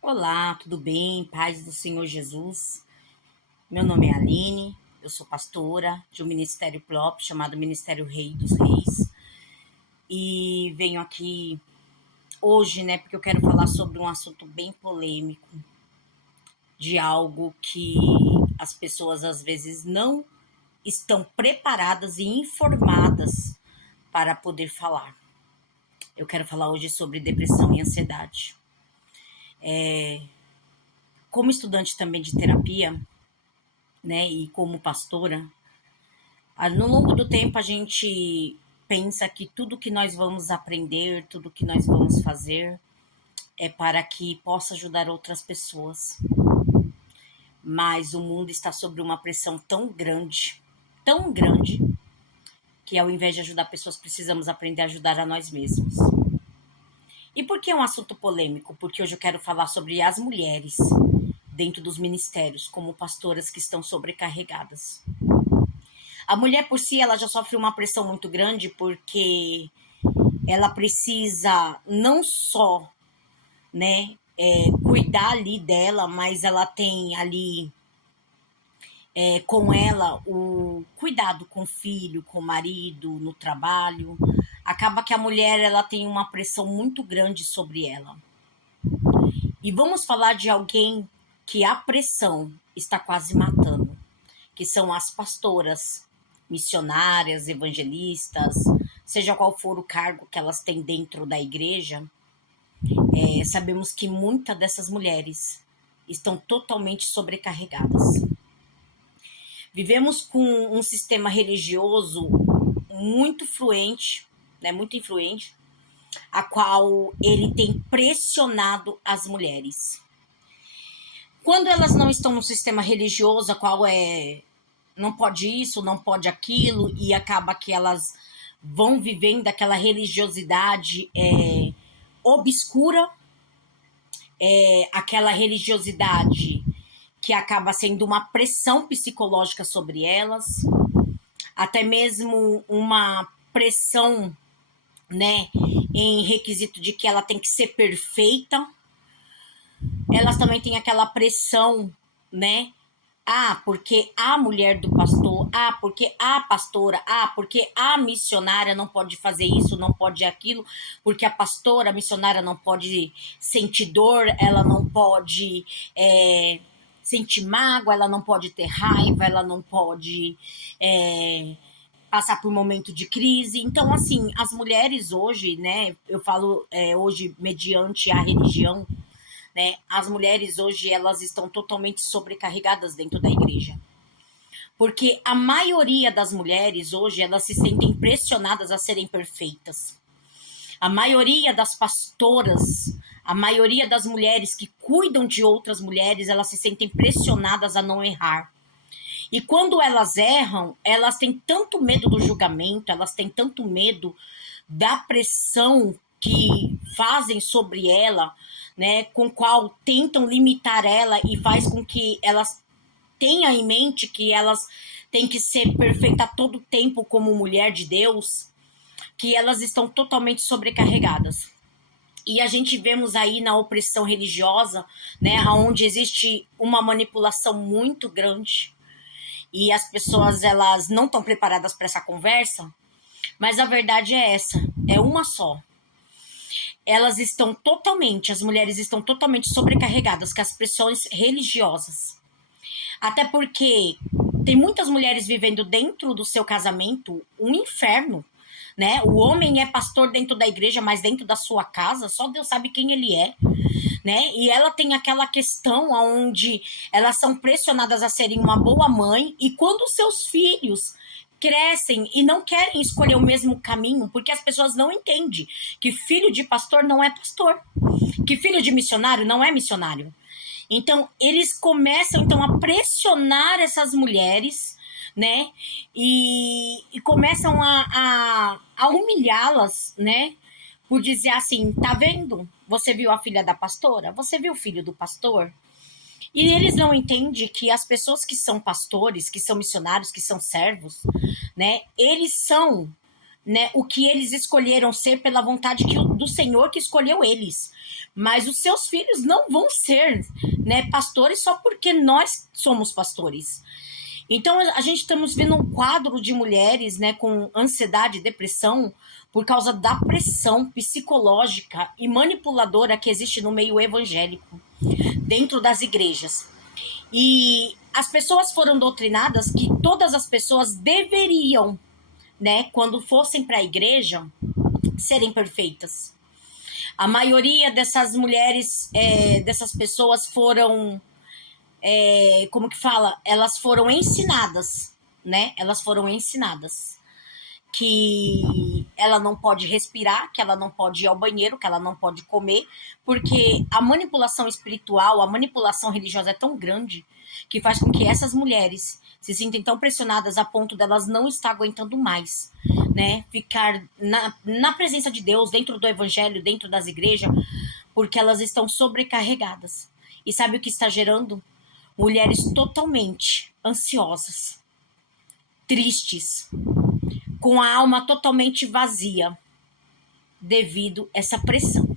Olá, tudo bem? Paz do Senhor Jesus. Meu nome é Aline, eu sou pastora de um ministério próprio chamado Ministério Rei dos Reis e venho aqui hoje, porque eu quero falar sobre um assunto bem polêmico, de algo que as pessoas às vezes não estão preparadas e informadas para poder falar. Eu quero falar hoje sobre depressão e ansiedade. Como estudante também de terapia, e como pastora, no longo do tempo a gente pensa que tudo que nós vamos aprender, tudo que nós vamos fazer é para que possa ajudar outras pessoas. Mas o mundo está sob uma pressão tão grande, que ao invés de ajudar pessoas, precisamos aprender a ajudar a nós mesmos. E por que é um assunto polêmico? Porque hoje eu quero falar sobre as mulheres dentro dos ministérios, como pastoras que estão sobrecarregadas. A mulher por si, ela já sofre uma pressão muito grande porque ela precisa não só, cuidar ali dela, mas ela tem ali com ela o cuidado com o filho, com o marido, no trabalho. Acaba que a mulher ela tem uma pressão muito grande sobre ela. E vamos falar de alguém que a pressão está quase matando, que são as pastoras, missionárias, evangelistas, seja qual for o cargo que elas têm dentro da igreja. Sabemos que muitas dessas mulheres estão totalmente sobrecarregadas. Vivemos com um sistema religioso muito influente, a qual ele tem pressionado as mulheres. Quando elas não estão no sistema religioso, a qual não pode isso, não pode aquilo, e acaba que elas vão vivendo aquela religiosidade obscura, aquela religiosidade que acaba sendo uma pressão psicológica sobre elas, até mesmo uma pressão, em requisito de que ela tem que ser perfeita. Elas também têm aquela pressão, porque a mulher do pastor, porque a pastora, porque a missionária não pode fazer isso, não pode aquilo, porque a pastora, a missionária não pode sentir dor, ela não pode sentir mágoa, ela não pode ter raiva, ela não pode passar por um momento de crise. Então, assim, as mulheres hoje, eu falo hoje mediante a religião, as mulheres hoje elas estão totalmente sobrecarregadas dentro da igreja. Porque a maioria das mulheres hoje elas se sentem pressionadas a serem perfeitas. A maioria das pastoras, a maioria das mulheres que cuidam de outras mulheres, elas se sentem pressionadas a não errar. E quando elas erram, elas têm tanto medo do julgamento, elas têm tanto medo da pressão que fazem sobre ela, com qual tentam limitar ela e faz com que elas tenham em mente que elas têm que ser perfeitas a todo tempo como mulher de Deus, que elas estão totalmente sobrecarregadas. E a gente vemos aí na opressão religiosa, onde existe uma manipulação muito grande e as pessoas elas não estão preparadas para essa conversa, mas a verdade é essa, é uma só. As mulheres estão totalmente sobrecarregadas com as pressões religiosas. Até porque tem muitas mulheres vivendo dentro do seu casamento um inferno, O homem é pastor dentro da igreja, mas dentro da sua casa, só Deus sabe quem ele é, E ela tem aquela questão onde elas são pressionadas a serem uma boa mãe, e quando seus filhos crescem e não querem escolher o mesmo caminho, porque as pessoas não entendem que filho de pastor não é pastor, que filho de missionário não é missionário. Então, eles começam então a pressionar essas mulheres, e começam a humilhá-las, por dizer assim, tá vendo? Você viu a filha da pastora? Você viu o filho do pastor? E eles não entendem que as pessoas que são pastores, que são missionários, que são servos, eles são né, o que eles escolheram ser pela vontade do Senhor que escolheu eles. Mas os seus filhos não vão ser, né, pastores só porque nós somos pastores. Então a gente estamos vendo um quadro de mulheres, né, com ansiedade e depressão por causa da pressão psicológica e manipuladora que existe no meio evangélico, dentro das igrejas. E as pessoas foram doutrinadas que todas as pessoas deveriam, né, quando fossem para a igreja, serem perfeitas. A maioria dessas mulheres, dessas pessoas foram, como que fala? Elas foram ensinadas, né? Elas foram ensinadas que ela não pode respirar, que ela não pode ir ao banheiro, que ela não pode comer, porque a manipulação espiritual, a manipulação religiosa é tão grande que faz com que essas mulheres se sentem tão pressionadas a ponto delas não estar aguentando mais, né? Ficar na presença de Deus, dentro do evangelho, dentro das igrejas, porque elas estão sobrecarregadas. E sabe o que está gerando? Mulheres totalmente ansiosas, tristes, com a alma totalmente vazia, devido a essa pressão.